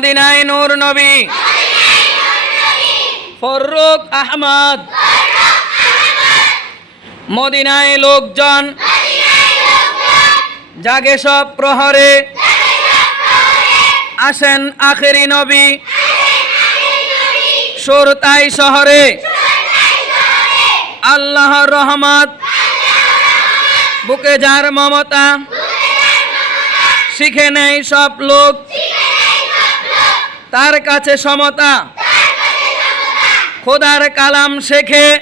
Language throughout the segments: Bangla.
মদিনায় নূর নবী। ফরুক আহমদ। মদিনায় লোকজন। জাগে সব প্রহরে। আসেন আখেরি নবী। সুরতাই শহরে। আল্লাহর রহমত। বুকে যার মমতা। শিখে নেই সব লোক। তার কাছে সমতা। খোদার কালাম শেখে।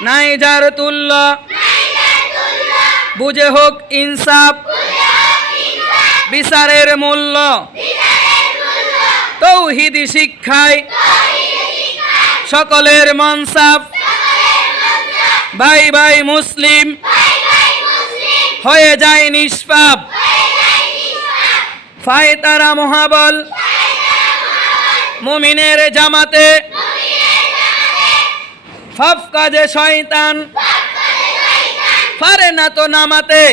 নাই যার তুল্য। বুঝে হোক ইনসাফ। বিচারের মূল্য। তৌহিদি শিক্ষায়। সকলের মনসাফ। ভাই ভাই মুসলিম। হয়ে যায় নিষ্পাপ। ফায় তারা মহাবল। মুমিনের জামাতে। ফাফ কাজে শয়তান। পারে না তো নামাতে।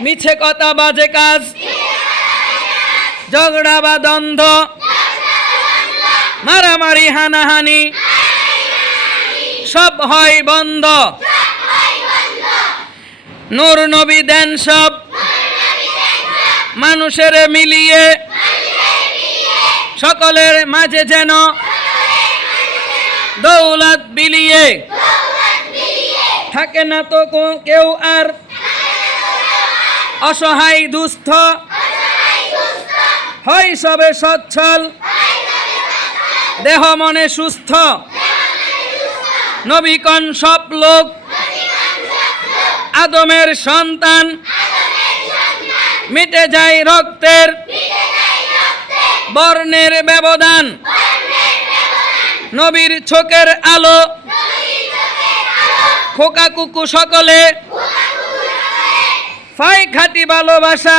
মিছে কথা বাজে কাজ। ঝগড়া বা দ্বন্দ্ব। মারামারি, হানাহানি। সব হয় বন্ধ। নূর নবী দেন সব। মানুষের মিলিয়ে সকলের মাঝে যেন দৌলত বিলিয়ে থাকে না তো কেউ আর। অসহায় দুস্থ হয় সবে সচ্ছল। দেহ মনে সুস্থ। নবীকণ সব লোক। আদমের সন্তান। মিটে যায় রক্তের বর্ণের ব্যবধান। নবীর চোখের আলো খোকা কুকু সকলে ফাই খাটি ভালোবাসা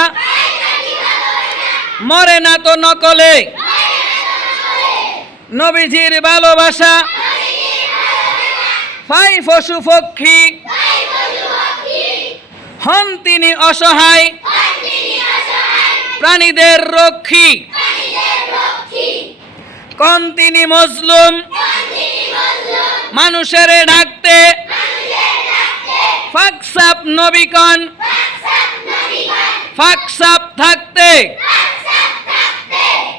মরে না তো নকলে। নবীজির ভালোবাসা ফাই পশু পক্ষী। হন তিনি অসহায়। প্রাণীদের রক্ষী। কন তিনি মজলুম? মানুষের ডাকতে। ফাকসাপ নবীকন ফাকস